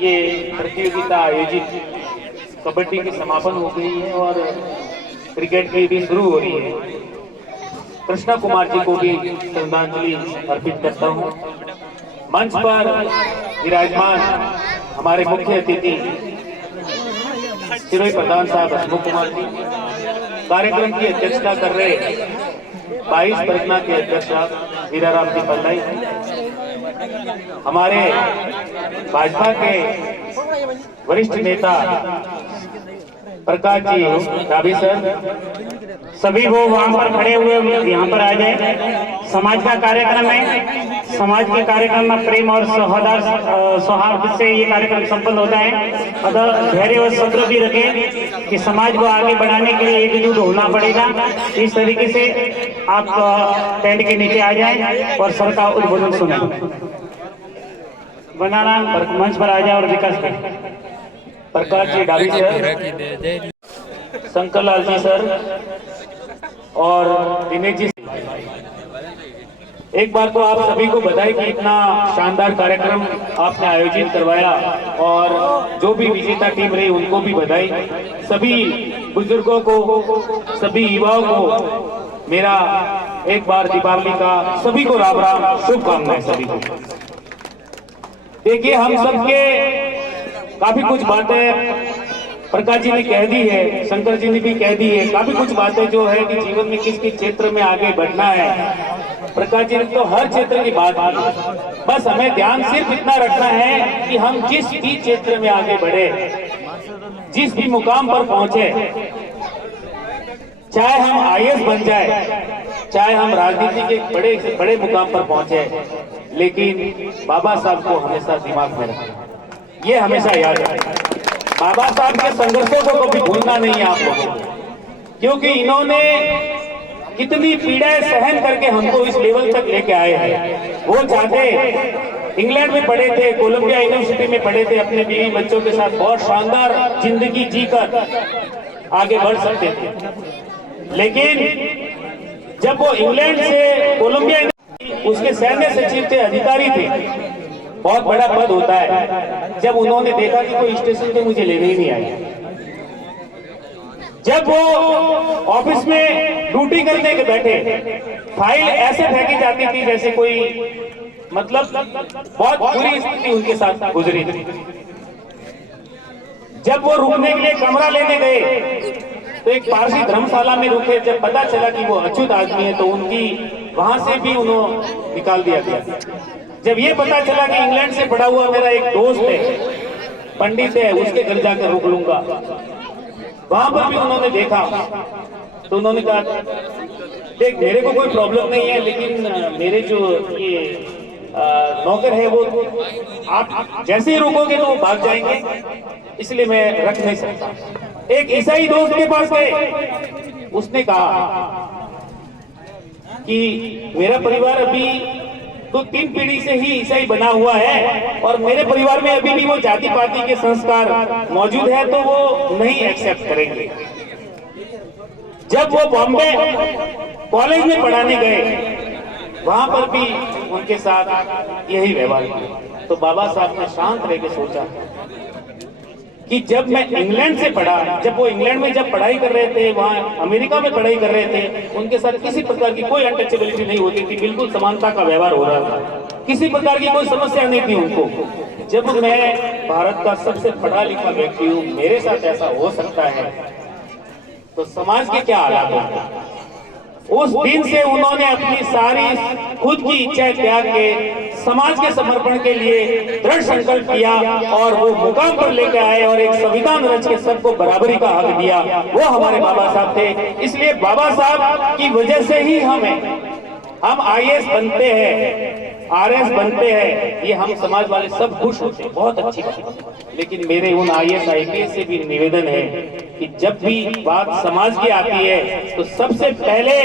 ये प्रतियोगिता आयोजित कबड्डी की समापन हो गई है और क्रिकेट की भी शुरू हो रही है। कृष्णा कुमार जी को भी श्रद्धांजलि अर्पित करता हूँ। मंच पर विराजमान हमारे मुख्य अतिथि सिरोही प्रधान साहब हसमुख कुमार जी, कार्यक्रम की अध्यक्षता कर रहे 22 परगना के अध्यक्ष वीराराम जी पल्लाई, हमारे भाजपा के वरिष्ठ नेता प्रकाश जी रावी सर, सभी वो वहां पर खड़े हुए यहाँ पर आ जाए। समाज का कार्यक्रम है, समाज के कार्यक्रम में प्रेम और सौहार्द से ये कार्यक्रम संपन्न होता है। अतः धैर्य और सब्र भी रखें कि समाज को आगे बढ़ाने के लिए एकजुट होना पड़ेगा। इस तरीके से आप टेंट के नीचे आ जाएं और सर का उद्बोधन सुने। बनाना मंच पर आ जाए और विकास करें। प्रकाश जी डावी सर, शंकर लाल जी सर और दिनेश जी। एक बार तो आप सभी को बधाई कि इतना शानदार कार्यक्रम आपने आयोजित करवाया और जो भी विजेता टीम रही उनको भी बधाई। सभी बुजुर्गों को, सभी युवाओं को मेरा एक बार दीपावली का सभी को राम राम शुभकामनाएं सभी को। देखिए, हम सबके काफी कुछ बातें प्रकाश जी ने कह दी है, शंकर जी ने भी कह दी है। काफी कुछ बातें जो है कि जीवन में किस किस क्षेत्र में आगे बढ़ना है, प्रकाश जी ने तो हर क्षेत्र की बात की। बस हमें ध्यान सिर्फ इतना रखना है कि हम जिस भी क्षेत्र में आगे बढ़े, जिस भी मुकाम पर पहुंचे, चाहे हम आईएएस बन जाए, चाहे हम राजनीति के बड़े से बड़े मुकाम पर पहुंचे, लेकिन बाबा साहब को हमेशा दिमाग में रखें। ये हमेशा याद रखें, बाबा साहब के संघर्षों को कभी भूलना नहीं है आप लोगों को, क्योंकि इन्होंने कितनी पीड़ाएं सहन करके हमको इस लेवल तक लेके आए हैं। वो चाहते इंग्लैंड में पढ़े थे, कोलंबिया यूनिवर्सिटी में पढ़े थे, अपने बीवी बच्चों के साथ बहुत शानदार जिंदगी जीकर आगे बढ़ सकते थे। लेकिन जब वो इंग्लैंड से कोलंबिया, उसके सैन्य सचिव थे, अधिकारी थे, बहुत बड़ा पद होता है। जब उन्होंने देखा कि कोई स्टेशन पे मुझे लेने ही नहीं आया, जब वो ऑफिस में ड्यूटी करने के बैठे, फाइल ऐसे फेंकी जाती थी जैसे कोई, मतलब बहुत बुरी स्थिति उनके साथ गुजरी थी। जब वो रुकने के लिए कमरा लेने गए तो एक पारसी धर्मशाला में रुके। जब पता चला कि वो अछूत आदमी है तो उनकी वहां से भी उन्हें निकाल दिया गया। जब ये पता चला कि इंग्लैंड से पढ़ा हुआ मेरा एक दोस्त है, पंडित है, उसके घर जाकर रुक लूंगा, वहां पर भी उन्होंने देखा तो उन्होंने कहा, देख मेरे को कोई प्रॉब्लम नहीं है, लेकिन मेरे जो ये नौकर है वो आप जैसे ही रुकोगे तो वो भाग जाएंगे, इसलिए मैं रख नहीं सकता। एक ईसाई दोस्त के पास गए, उसने कहा कि मेरा परिवार अभी 2-3 पीढ़ी से ही ईसाई बना हुआ है और मेरे परिवार में अभी भी वो जाति पाति के संस्कार मौजूद है, तो वो नहीं एक्सेप्ट करेंगे। जब वो बॉम्बे कॉलेज में पढ़ाने गए, वहां पर भी उनके साथ यही व्यवहार किया। तो बाबा साहब ने शांत रह के सोचा कि जब मैं इंग्लैंड से पढ़ा, जब वो इंग्लैंड में जब पढ़ाई कर रहे थे, वहां अमेरिका में पढ़ाई कर रहे थे, उनके साथ किसी प्रकार की कोई अनटचेबिलिटी नहीं होती थी, बिल्कुल समानता का व्यवहार हो रहा था, किसी प्रकार की कोई समस्या नहीं थी उनको। जब मैं भारत का सबसे पढ़ा लिखा व्यक्ति हूँ, मेरे साथ ऐसा हो सकता है, तो समाज के क्या हालात होंगे। उस दिन से उन्होंने अपनी सारी खुद की इच्छाएं त्याग के समाज के समर्पण के लिए दृढ़ संकल्प किया और वो मुकाम पर लेके आए और एक संविधान रच के सबको बराबरी का हक दिया। वो हमारे बाबा साहब थे। इसलिए बाबा साहब की वजह से ही हम आईएएस बनते हैं, आरएस बनते हैं, ये हम समाज वाले सब खुश होते हैं, बहुत अच्छी बात। लेकिन मेरे उन आईएएस आईपीएस से भी निवेदन है कि जब भी बात समाज की आती है तो सबसे पहले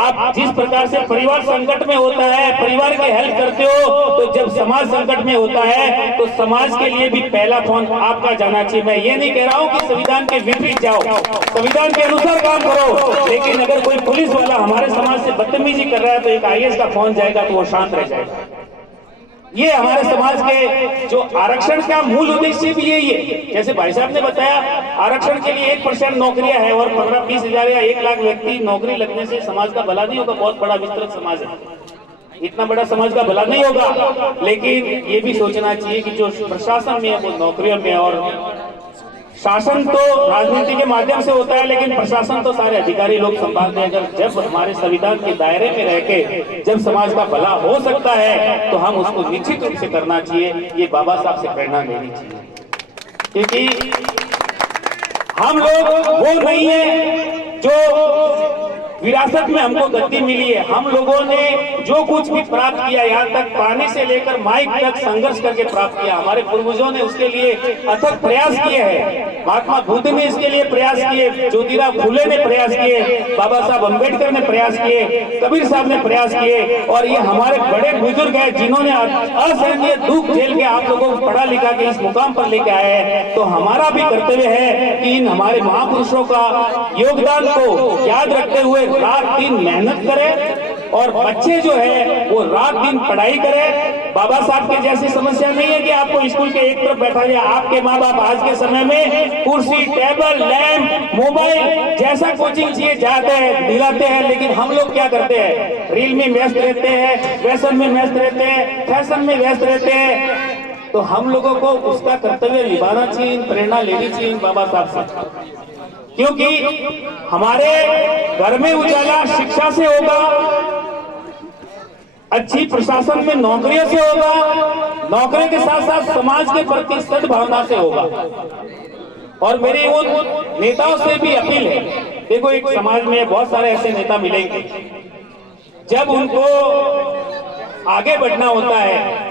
आप जिस प्रकार से परिवार संकट में होता है, परिवार की हेल्प करते हो, तो जब समाज संकट में होता है तो समाज के लिए भी पहला फोन आपका जाना चाहिए। मैं ये नहीं कह रहा हूँ कि संविधान के विपरीत जाओ, संविधान के अनुसार काम करो, लेकिन अगर कोई पुलिस वाला हमारे समाज से बदतमीजी कर रहा है तो एक आईएएस का फोन जाएगा तो वो शांत रह जाएगा। ये हमारे समाज के जो आरक्षण का मूल उद्देश्य भी यही है। जैसे भाई साहब ने बताया, आरक्षण के लिए 1% नौकरियां है और 15-20 हजार या 1 लाख व्यक्ति नौकरी लगने से समाज का भला नहीं होगा। बहुत बड़ा विस्तृत समाज है, इतना बड़ा समाज का भला नहीं होगा। लेकिन ये भी सोचना चाहिए कि जो प्रशासन में है वो नौकरियों में, और शासन तो राजनीति के माध्यम से होता है, लेकिन प्रशासन तो सारे अधिकारी लोग संभालते हैं। जब हमारे संविधान के दायरे में रह के जब समाज का भला हो सकता है तो हम उसको निश्चित रूप से करना चाहिए। ये बाबा साहब से प्रेरणा लेनी चाहिए, क्योंकि हम लोग वो नहीं है जो विरासत में हमको गद्दी मिली है। हम लोगों ने जो कुछ भी प्राप्त किया, यहाँ तक पानी से लेकर माइक तक संघर्ष करके प्राप्त किया। हमारे पूर्वजों ने उसके लिए अथक प्रयास किए हैं। महात्मा बुद्ध ने इसके लिए प्रयास किए, ज्योतिराव फुले ने प्रयास किए, बाबा साहब अम्बेडकर ने प्रयास किए, कबीर साहब ने प्रयास किए, और ये हमारे बड़े बुजुर्ग हैं जिन्होंने असहनीय दुख झेल के आप लोगों को पढ़ा लिखा के इस मुकाम पर लेके आए हैं। तो हमारा भी कर्तव्य है कि इन हमारे महापुरुषों का योगदान को याद रखते हुए रात दिन मेहनत करें, और बच्चे जो है वो रात दिन पढ़ाई करें। बाबा साहब के जैसी समस्या नहीं है कि आपको स्कूल के एक तरफ बैठा जाए। आपके माँ बाप आज के समय में कुर्सी, टेबल, लैंप, मोबाइल जैसा कोचिंग चाहिए जाते हैं, दिलाते हैं, लेकिन हम लोग क्या करते हैं? रील में व्यस्त रहते हैं, व्यसन में व्यस्त रहते हैं, फैशन में व्यस्त रहते हैं। तो हम लोगों को उसका कर्तव्य निभाना चाहिए, प्रेरणा लेनी चाहिए बाबा साहब से, क्योंकि हमारे घर में उजाला शिक्षा से होगा, अच्छी प्रशासन में नौकरियों से होगा, नौकरी के साथ साथ समाज के प्रति सद्भावना से होगा। और मेरी उन नेताओं से भी अपील है, देखो एक समाज में बहुत सारे ऐसे नेता मिलेंगे, जब उनको आगे बढ़ना होता है,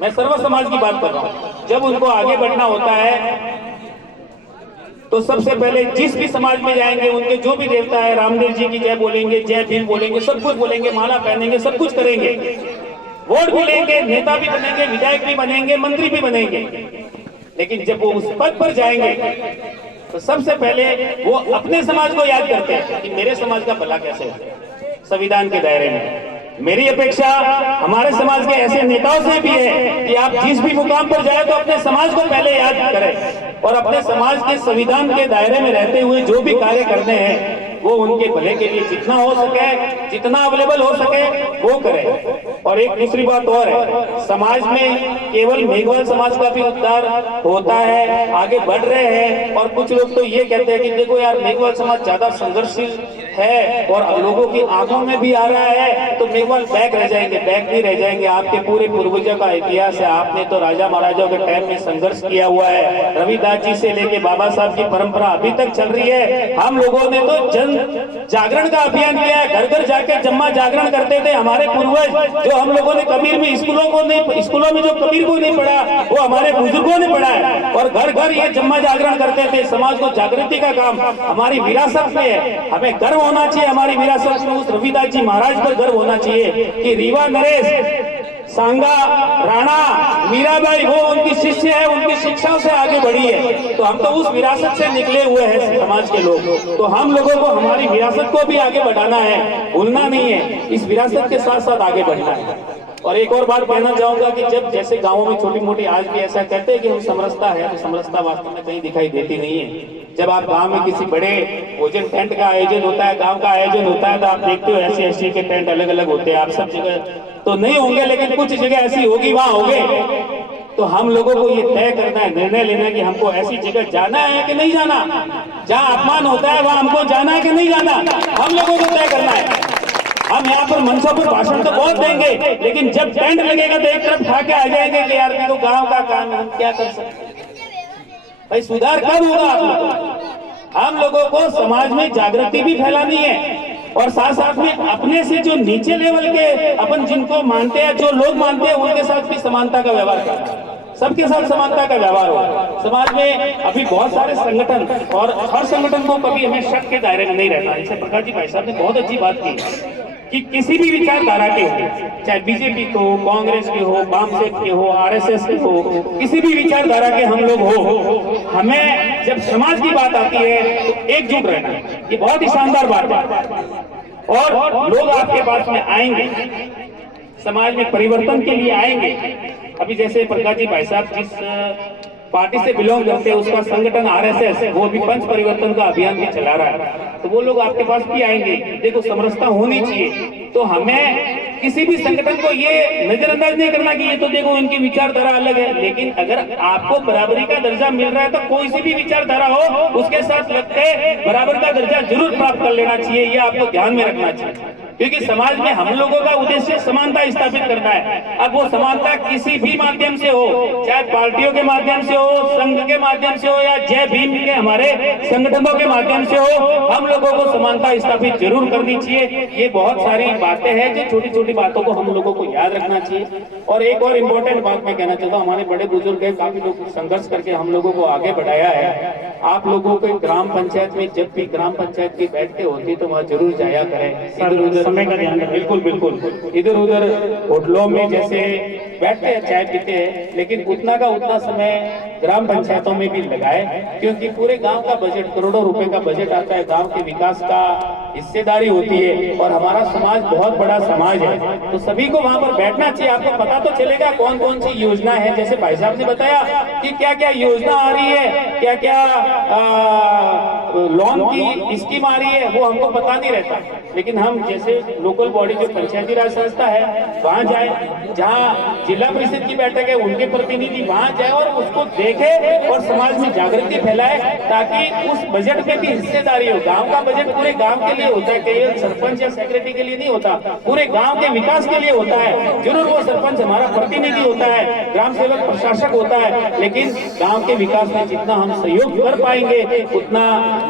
मैं सर्व समाज की बात कर रहा हूं, जब उनको आगे बढ़ना होता है तो सबसे पहले जिस भी समाज में जाएंगे उनके जो भी देवता है, रामदेव जी की जय बोलेंगे, जय भीम बोलेंगे, सब कुछ बोलेंगे, माला पहनेंगे, सब कुछ करेंगे, वोट भी लेंगे, नेता भी बनेंगे, विधायक भी बनेंगे, मंत्री भी बनेंगे। लेकिन जब वो उस पद पर जाएंगे तो सबसे पहले वो अपने समाज को याद करते हैं कि मेरे समाज का भला कैसे है संविधान के दायरे में। मेरी अपेक्षा हमारे समाज के ऐसे नेताओं से भी है कि आप जिस भी मुकाम पर जाए तो अपने समाज को पहले याद करें, और अपने समाज के संविधान के दायरे में रहते हुए जो भी कार्य करने हैं वो उनके भले के लिए जितना हो सके, जितना अवेलेबल हो सके वो करें। और एक दूसरी बात और है, समाज में केवल मेघवाल समाज का भी उद्धार होता है, आगे बढ़ रहे हैं। और कुछ लोग तो ये कहते हैं कि देखो यार मेघवाल समाज ज्यादा संघर्षशील है और लोगों की आंखों में भी आ रहा है, तो मेघवाल बैक रह जाएंगे। बैक नहीं रह जाएंगे, आपके पूरे पूर्वजों का इतिहास है, आपने तो राजा महाराजाओं के टाइम में संघर्ष किया हुआ है। रविदास जी से लेके बाबा साहब की परंपरा अभी तक चल रही है। हम लोगों ने तो जन जागरण का अभियान किया है, घर घर जाके जम्मा जागरण करते थे। हमारे पूर्वज जो हम लोगों ने कबीर में स्कूलों में जो कबीर को नहीं पढ़ा वो हमारे बुजुर्गों ने पढ़ा है, और घर घर ये जम्मा जागरण करते थे। समाज को जागृति का काम हमारी विरासत में है, हमें गर्व होना चाहिए हमारी विरासत में। उस रविदास जी महाराज पर गर्व होना चाहिए कि रीवा नरेश, सांगा राणा, मीराबाई वो उनकी शिष्य है, उनकी शिक्षाओं से आगे बढ़ी है। तो हम तो उस विरासत से निकले हुए हैं समाज के लोग, तो हम लोगों को हमारी विरासत को भी आगे बढ़ाना है, भूलना नहीं है, इस विरासत के साथ साथ आगे बढ़ना है। और एक और बात कहना चाहूंगा कि जब जैसे गांवों में छोटी मोटी आज भी ऐसा कहते हैं कि हम समरसता है, तो समरसता वास्तव में कहीं दिखाई देती नहीं है। जब आप गांव में किसी बड़े भोजन टेंट का आयोजन होता है, गांव का आयोजन होता है, तो आप देखते हो ऐसी ऐसी के टेंट अलग अलग होते हैं। आप सब जगह तो नहीं होंगे, लेकिन कुछ जगह ऐसी होगी वहां होंगे। तो हम लोगों को ये तय करना है, निर्णय लेना है कि हमको ऐसी जगह जाना है कि नहीं जाना, जहाँ अपमान होता है वहां हमको जाना है कि नहीं जाना, हम लोगों को तय करना है। हम यहाँ पर मंचों पर भाषण तो बहुत देंगे, लेकिन जब टेंट लगेगा तो एक तरफ खा के आ जाएंगे कि यार देखो गांव का काम है, हम क्या कर सकते। भाई सुधार कब होगा आप लोगों को? हम लोगों को समाज में जागृति भी फैलानी है, और साथ साथ में अपने से जो नीचे लेवल के अपन जिनको मानते हैं, जो लोग मानते हैं, उनके साथ भी समानता का व्यवहार करना, सबके साथ समानता का व्यवहार हो। समाज में अभी बहुत सारे संगठन, और हर संगठन को कभी हमें शक के दायरे में नहीं रहना। जैसे प्रकाश जी भाई साहब ने बहुत अच्छी बात की कि किसी भी विचारधारा के हो, चाहे बीजेपी के हो, कांग्रेस के हो, वामसेक के हो, आरएसएस के हो, किसी भी विचारधारा के हम लोग हो, हमें जब समाज की बात आती है तो एकजुट रहना है। ये बहुत ही शानदार बात है। और लोग आपके पास में आएंगे, समाज में परिवर्तन के लिए आएंगे। अभी जैसे प्रकाश जी भाई साहब जिस पार्टी से बिलोंग करते हैं उसका संगठन आरएसएस, वो भी पंच परिवर्तन का अभियान भी चला रहा है, तो वो लोग आपके पास भी आएंगे। देखो समरसता होनी चाहिए, तो हमें किसी भी संगठन को ये नजरअंदाज नहीं करना कि ये तो देखो इनकी विचारधारा अलग है, लेकिन अगर आपको बराबरी का दर्जा मिल रहा है तो कोई सी भी विचारधारा हो उसके साथ लगते बराबर का दर्जा जरूर प्राप्त कर लेना चाहिए, ये आपको ध्यान में रखना चाहिए। क्योंकि समाज में हम लोगों का उद्देश्य समानता स्थापित करना है। अब वो समानता किसी भी माध्यम से हो, चाहे पार्टियों के माध्यम से हो, संघ के माध्यम से हो, या जय भीम के हमारे संगठनों के माध्यम से हो, हम लोगों को समानता स्थापित जरूर करनी चाहिए। ये बहुत सारी बातें हैं जो छोटी छोटी बातों को हम लोगों को याद रखना चाहिए। और एक और इम्पोर्टेंट बात मैं कहना चाहता हूँ, हमारे बड़े बुजुर्ग हैं, काफी लोग संघर्ष करके हम लोगों को आगे बढ़ाया है। आप लोगों को ग्राम पंचायत में जब भी ग्राम पंचायत की बैठकें होती तो वहाँ जरूर जाया करें। समय का ध्यान रखें। बिल्कुल बिल्कुल, इधर उधर होटलों में जैसे बैठते हैं चाय पीते हैं, लेकिन उतना का उतना समय ग्राम पंचायतों में भी लगाए, क्योंकि पूरे गांव का बजट करोड़ों रुपए का बजट आता है, गांव के विकास का हिस्सेदारी होती है, और हमारा समाज बहुत बड़ा समाज है, तो सभी को वहां पर बैठना चाहिए। आपको पता तो चलेगा कौन कौन सी योजना है, जैसे भाई साहब ने बताया कि क्या क्या योजना आ रही है, क्या क्या लोन की स्कीम आ रही है, वो हमको पता नहीं रहता। लेकिन हम जैसे लोकल बॉडी जो पंचायती राज संस्था है वहां जाए, जहां जिला परिषद की बैठक है उनके प्रतिनिधि वहां जाए और उसको देखे और समाज में जागृति फैलाए, ताकि उस बजट में भी हिस्सेदारी हो। गांव का बजट पूरे गांव के लिए होता है, केवल सरपंच या सेक्रेटरी के लिए नहीं होता, पूरे गांव के विकास के लिए होता है। जरूर वो सरपंच हमारा प्रतिनिधि होता है, ग्राम सेवक प्रशासक होता है, लेकिन गांव के विकास में जितना हम सहयोग कर पाएंगे उतना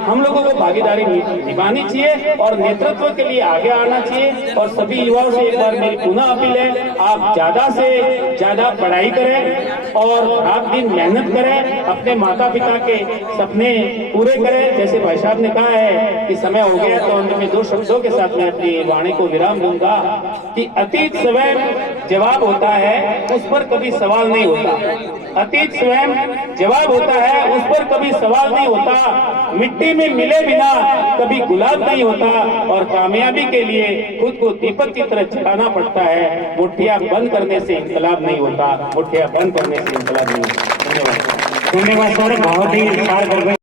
हम लोगों को भागीदारी निभानी चाहिए और नेतृत्व के लिए आगे आना चाहिए। और सभी युवाओं से एक बार मेरी पुनः अपील है, आप ज्यादा से ज्यादा पढ़ाई करें और रात दिन मेहनत करें, अपने माता पिता के सपने पूरे करें। जैसे भाई साहब ने कहा है कि समय हो गया, तो अंत में दो शब्दों के साथ मैं अपनी वाणी को विराम दूंगा कि अतीत स्वयं जवाब होता है, उस पर कभी सवाल नहीं होता। अतीत स्वयं जवाब होता है, उस पर कभी सवाल नहीं होता। मिट्टी में मिले बिना कभी गुलाब नहीं होता, और कामयाबी के लिए खुद को दीपक की तरह जलाना पड़ता है। मुठ्ठियां बंद करने से इंकलाब नहीं होता, मुठ्ठियां बंद करने से इंकलाब नहीं होता। धन्यवाद। धन्यवाद सर, बहुत ही